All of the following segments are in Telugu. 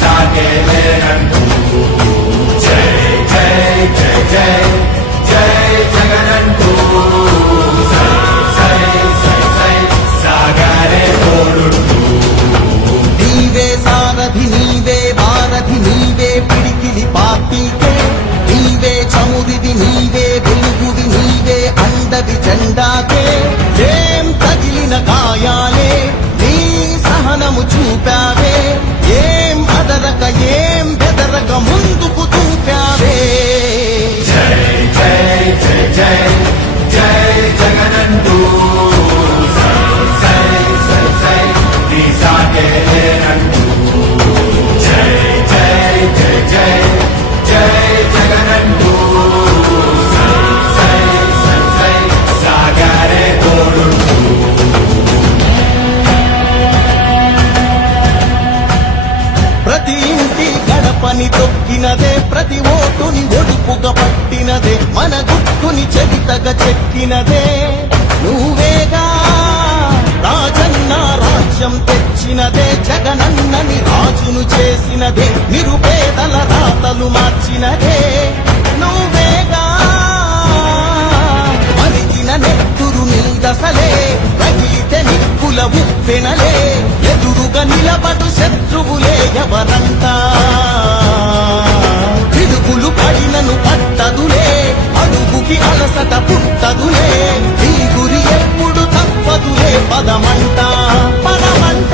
సాగేలేనంటూ జై జై జై జై జై జగనంటూ సై సై సై సాగరే తోడుంటూ నీవే సారథి నీవే వారధి నీవే పిడికిలి పార్టీకే నీవే చమురిది నీవే వెలుగువి నీవే అండది జెండాకే ఏం తగిలిన గాయాలే నీ సహనము చూపావే ఏం అదరక ఏం బెదరక ముందుకు చూపావే జై జై జై జై జై జగనంటూ సై సై సై సాగేలేనంటూ జై జై జై జై జై జగనంటూ సై సై సై సాగరే తోడుంటూ ప్రతి ఇంటి గడపని తొక్కినదే ప్రతి ఓటుని ఒడుపుగా పట్టినదే మన గుట్టుని చరితగా చెక్కినదే నువ్వేగా రాజన్న రాజ్యం తెచ్చినదే జగనన్నని రాజును చేసినదే నిరుపేదల రాతలు మార్చినదే నువ్వేగా మరిగిన నెత్తురు నీదసలే రగిలితే నిప్పుల ఉప్పెనలే ఎదురుగా నిలబడు శత్రువులే ఎవరంతా పిడుగులు పడినను పట్టదులే అడుగుకి అలసట పుట్టదులే ఈ గురి ఎప్పుడు తప్పదులే పదమంట పదమంట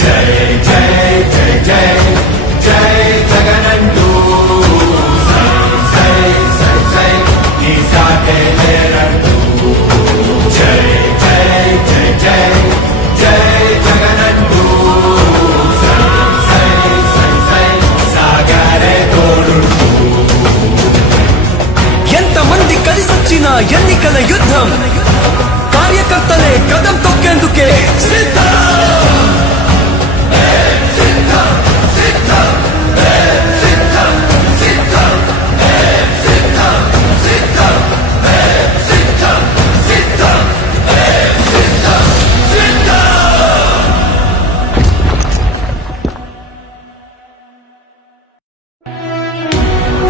జై జై జై జై జై జగనంటూ సై సై సై సాగేలేనంటూ జై జై జై జై జై జగనంటూ సై సై సై సాగరే తోడుంటూ ఎంతమంది కలిసొచ్చిన ఎన్నికల యుద్ధం కార్యకర్తలే కదం తొక్కేందుకే సిద్ధం.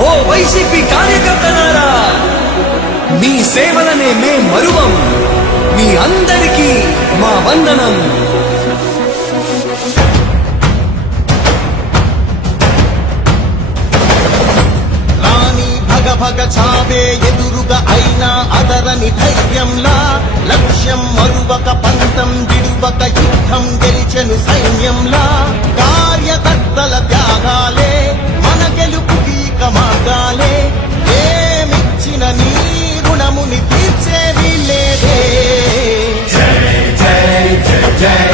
ఓ వైసీపీ కార్యకర్తలారా, మీ సేవలనే మే మరువం. మీ అందరికీ మా వందనం. రాణి భగ భగ చావే ఎదురుగా అయినా అదరని ధైర్యంలా లక్ష్యం మరువక పంతం విడువక యుద్ధం గెలిచెను సైన్యంలా కార్యకర్తల త్యాగాలే మన గెలుపుకి మార్గాలే ఏమిచ్చిన నీ రుణముని తీర్చేది లేదే జై జై జై జై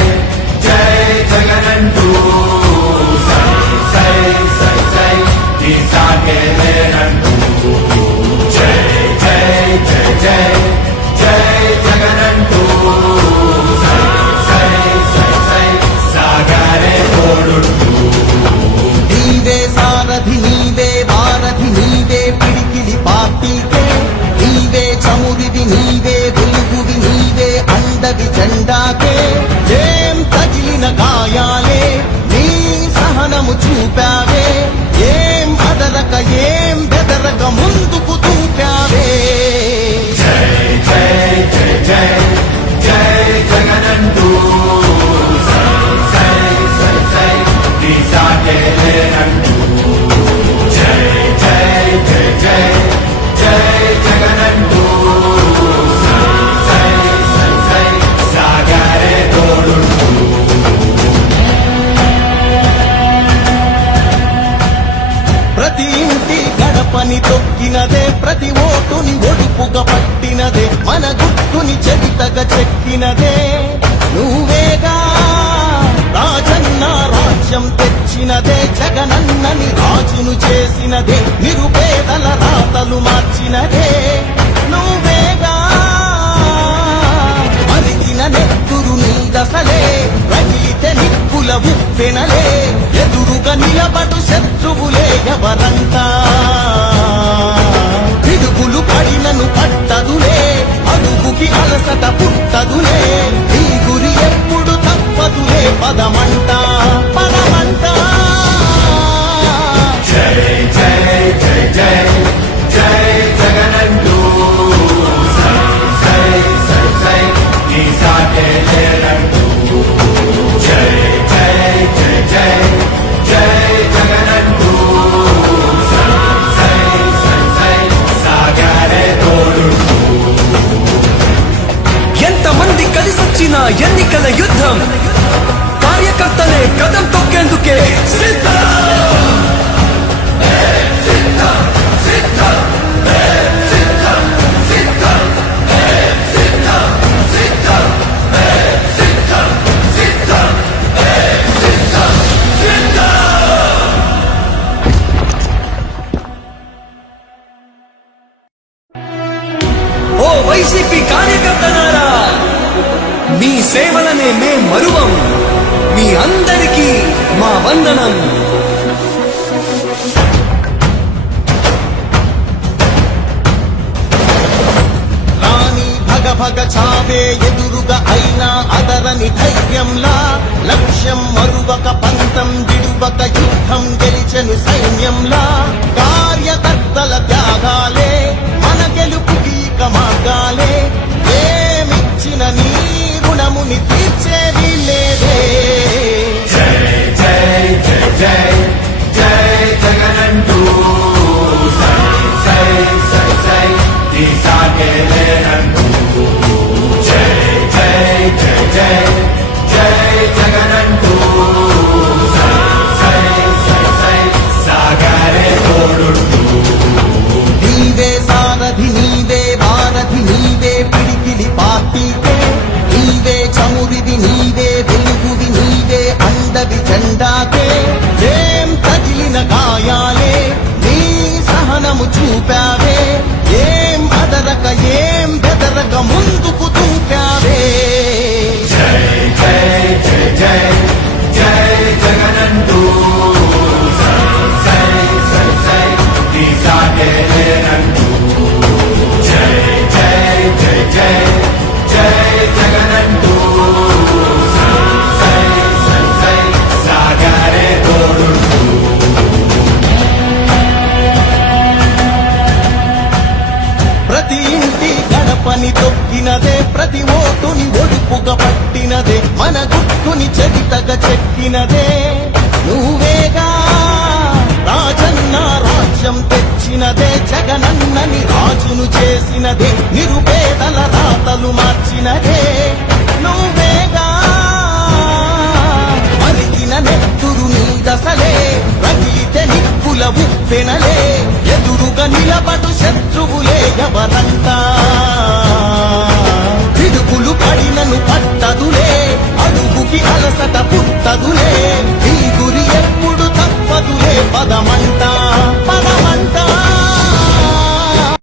జై జగనంటూ సై సై సై సాగేలేనంటూ జై జై జై జై జై జగనంటూ సై సై సై సాగరే తోడుంటూ నీవే సారథి నీవే వారధి నీవే పిడికిలి పార్టీకే నీవే చమురిది నీవే వెలుగువి నీవే అండది జెండాకే ఏం తగిలిన గాయాలే నీ సహనము చూపావే ఏం అదరక ఏం బెదరక ముందుకు చూపావే జై జై జై జై జై జగనంటూ సై సై సై సాగేలేనంటూ జై జై జై జై జై జగనంటూ సై సై సై సాగరే తోడుంటూ ప్రతి ఇంటి గడపని తొక్కినదే ప్రతి ఓటుని ఒడుపుగా పట్టినదే మన గుట్టుని చరితగా చెక్కినదే నువ్వేగా రాజన్న రాజ్యం తెచ్చినదే జగనన్నని రాజును చేసినదే నిరుపేదల రాతలు మార్చినదే నువ్వేగా మరిగిన నెత్తురు నీదసలే రగిలితే నిప్పుల ఉప్పెనలే ఎదురుగా నిలబడు శత్రువులే ఎవరంతా పిడుగులు పడినను పట్టదులే అడుగుకి అలసట పుట్టదులే ఈ గురి ఎప్పుడు తప్పదులే పదమంట సరికొత్తనే కదం తొక్కేందుకే సిద్ధం. ఓ వైసీపీ కార్యకర్తలారా, మీ సేవలనే మే మరువం. మీ అందరికీ మా వందనం. రాణి భగ భగ చావే ఎదురుగా అయినా అదరని ధైర్యంలా లక్ష్యం మరువక పంతం విడువక యుద్ధం గెలిచెను సైన్యంలా కార్యకర్తల త్యాగాలే మన గెలుపుకి ఇక మార్గాలే ఏమిచ్చిన నీ రుణముని తీర్చేది లేదే జై జై జై జై జై జగనంటూ సై సై సై సై తీసాగే లేనంటూ జై జై జై జై జై జగనంటూ సై సై సై సై సాగరే తోడుంటూ నీవే సారథి నీవే వారధి నీవే పిడికిలి పార్టీకే నీవే చమురిది నీవే వెలుగువి నీవే అండవి జెండాకే ఏం తగిలిన గాయాలే నీ సహనము చూపావే ఏం అదరక ఏం బెదరక ముందుకు దూకావే జై జై జై జై జై జగనంటూ సై సై సై సై తీసాగే లేనంటూ జై జై జై జై జై జగనంటూ సై సై సై సై సాగరే తోడుంటూ ప్రతి ఇంటి గడపని తొక్కినదే ప్రతి ఓటుని ఒడుపుగా పట్టినదే మన గుట్టుని చరితగా చెక్కినదే నువ్వేగా రాజన్న రాజ్యం తెచ్చినదే జగనన్నని రాజును చేసినదే నిరుపేదల రాతలు మార్చినదే నువ్వేగా మరిగిన నెత్తురు నీ దశలే రగిలితే నిప్పుల ఉప్పెనలే ఎదురుగా నిలబడు శత్రువులే